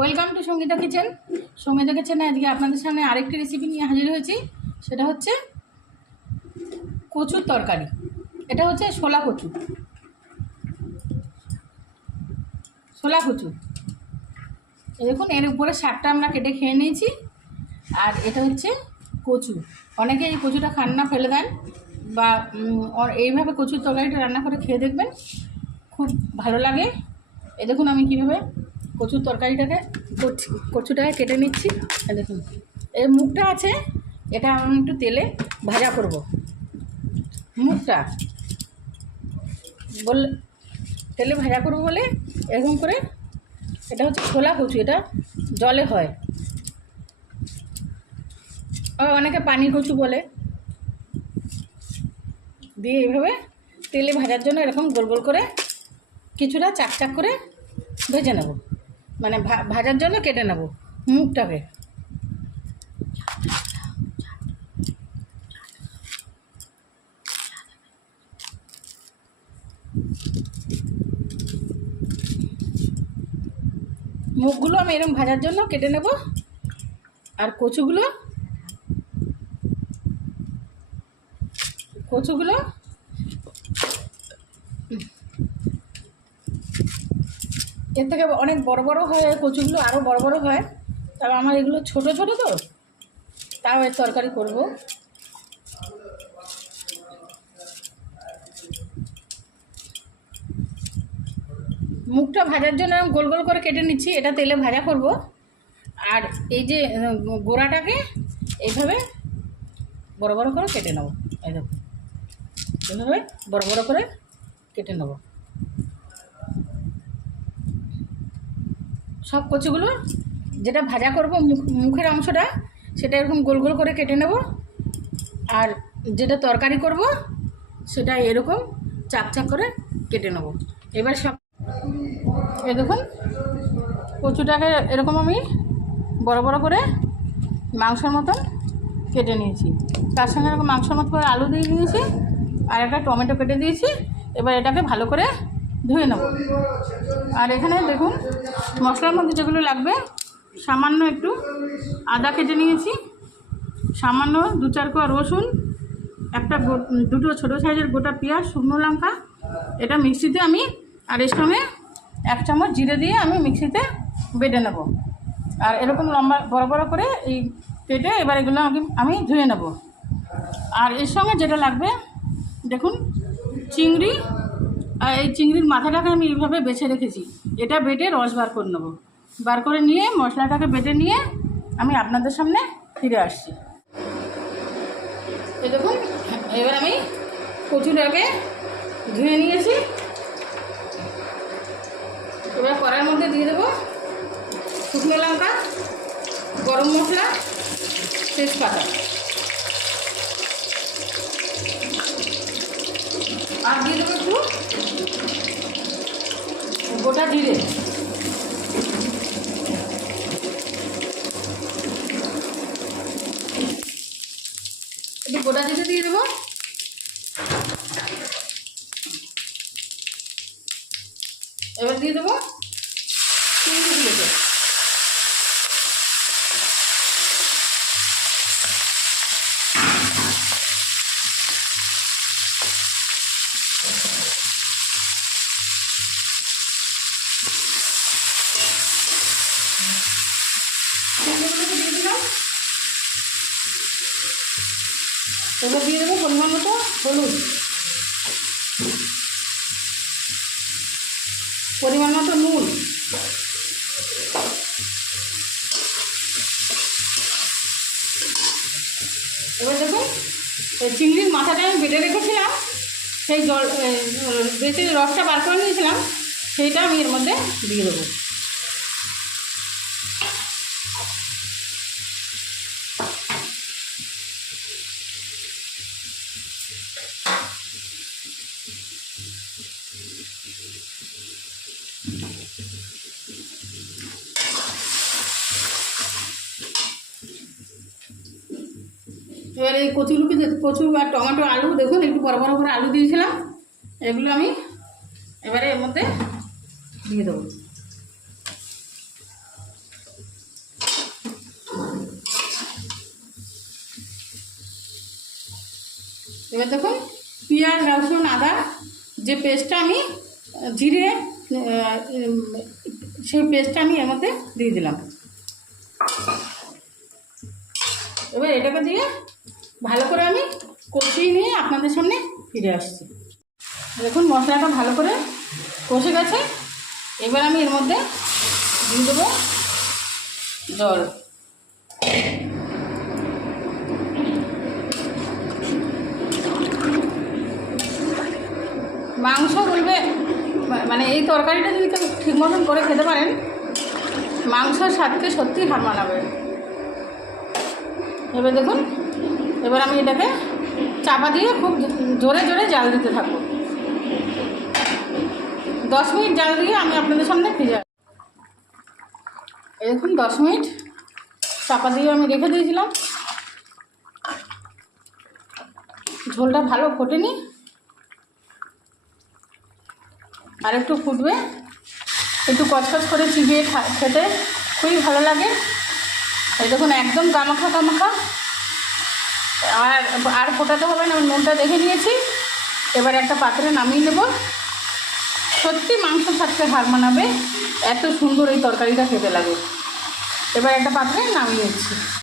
Welcome to Sangeeta kitchen. Sangeeta কিচেনে আজকে আপনাদের সামনে আরেকটি রেসিপি নিয়ে হাজির হয়েছি। সেটা হচ্ছে কচুর তরকারি। এটা হচ্ছে শোলা কচু। দেখুন, এর উপরে শাকটা আমরা কেটে খেয়ে নিয়েছি। আর এটা হচ্ছে কচু। অনেকে এই কচুটা খান না, ফেলে দেন, বা এইভাবে কচুর তরকারিটা রান্না করে খেয়ে দেখবেন, খুব ভালো লাগে। এই দেখুন আমি কীভাবে কচুর তরকারিটাকে কচুটাকে কেটে নিচ্ছি। দেখুন, এই মুখটা আছে, এটা আমি একটু তেলে ভাজা করব। মুখটা তেলে ভাজা করব বলে এরকম করে। এটা হচ্ছে ছোলা কচু, এটা জলে হয়, অনেকে পানি কচু বলে। দিয়ে এইভাবে তেলে ভাজার জন্য এরকম গোল গোল করে কিছুটা চাক চাক করে ভেজে নেব, মানে ভাজার জন্য কেটে নেব মুখটাকে। মুখগুলো আমি এরকম ভাজার জন্য কেটে নেব। আর কচুগুলো এর থেকে অনেক বড় বড় হয়, কচুগুলো আরও বড় বড় হয়। তবে আমার এগুলো ছোট ছোট তো, তাও এর তরকারি করব। মুখটা ভাজার জন্য আমি গোল গোল করে কেটে নিচ্ছি, এটা তেলে ভাজা করব। আর এই যে গোড়াটাকে এইভাবে বড় বড় করে কেটে নেব। এই দেখুন, এইভাবে বড় বড় করে কেটে নেব সব কচুগুলো। যেটা ভাজা করব মুখের অংশটা, সেটা এরকম গোল গোল করে কেটে নেব। আর যেটা তরকারি করব সেটা এরকম চাক চাক করে কেটে নেব। এবার সব এই দেখুন, কচুটাকে এরকম আমি বড় বড় করে মাংসের মতন কেটে নিয়েছি। তার সঙ্গে এরকম মাংসের মতো করে আলু দিয়ে নিয়েছি, আর একটা টমেটো কেটে দিয়েছি। এবার এটাকে ভালো করে ধুয়ে নেব। আর এখানে দেখুন, মশলার মধ্যে যেগুলো লাগবে, সামান্য একটু আদা কেটে নিয়েছি, সামান্য 2-4 কোয়া রসুন, দুটো ছোটো সাইজের গোটা পেঁয়াজ, শুকনো লঙ্কা, এটা মিক্সিতে আমি, আর এর সঙ্গে 1 চামচ জিরে দিয়ে আমি মিক্সিতে বেটে নেব। আর এরকম লম্বা বড় বড় করে এই কেটে এবার এগুলো আমি ধুয়ে নেব। আর এর সঙ্গে যেটা লাগবে দেখুন, চিংড়ি। আর এই চিংড়ির মাথাটাকে আমি এইভাবে বেছে রেখেছি, এটা বেটে রস বার করে নেব। বার করে নিয়ে মশলাটাকে বেটে নিয়ে আমি আপনাদের সামনে ফিরে আসছি। এই দেখুন, এবার আমি কচুটাকে ধুয়ে নিয়েছি। এবার কড়াইয়ের মধ্যে দিয়ে দেবো শুকনো লঙ্কা, গরম মশলা, তেজপাতা, আর দিয়ে দেবো একটু গোটা জিরে। একটু গোটা জিরে দিয়ে দেবো। এবার দিয়ে দেবো চিংড়িগুলোকে। চিংড়িগুলোকে দিয়ে দিলাম। এবার দিয়ে দেবো পরিমাণ মতো হলুদ, পরিমাণ মতো নুন, এবার দেখুন, চিংড়ির মাথাটা আমি বেটে রেখেছিলাম, সেই জল বেশি রসটা বার করে নিয়েছিলাম, সেইটা আমি এর মধ্যে দিয়ে দেবো। এবার এই কচু আর টমেটো, আলু, দেখুন একটু বড় বড় করে আলু দিয়েছিলাম, এগুলো আমি এবারে এর মধ্যে দিয়ে দেবো। এবার দেখুন পেঁয়াজ রসুন আদা যে পেস্টটা আমি জিরে সেই পেস্টটা আমি এর মধ্যে দিয়ে দিলাম। এবার এটাকে দিয়ে ভালো করে আমি কষিয়ে নিয়ে আপনাদের সামনে ফিরে আসছি। দেখুন মশলাটা ভালো করে কষে গেছে। এবার আমি এর মধ্যে দিয়ে দেবো জল। মাংস বলবে মানে এই তরকারিটা যদি কেউ ঠিক মতন করে খেতে পারেন, মাংসর স্বাদকে সত্যি হার মানাবে। এবার দেখুন, এবার আমি এটাকে চাপা দিয়ে খুব জোরে জোরে জাল দিতে থাকবো। 10 মিনিট জাল দিয়ে আমি আপনাদের সামনে ফিরে আসবো। এই দেখুন 10 মিনিট চাপা দিয়ে আমি রেখে দিয়েছিলাম। ঝোলটা ভালো ফোটেনি, আর একটু ফুটবে। একটু কচকচ করে চিবিয়ে খেতে খুবই ভালো লাগে। এই দেখুন একদম গামাখা গামাখা, আর ফোটাতে হবে না, আমি নুনটা দেখে নিয়েছি। এবার একটা পাত্রে নামিয়ে নেব। সত্যি মাংস স্বাদকে হার মানাবে, এত সুন্দর এই তরকারিটা খেতে লাগে। এবার একটা পাত্রে নামিয়ে নিচ্ছি।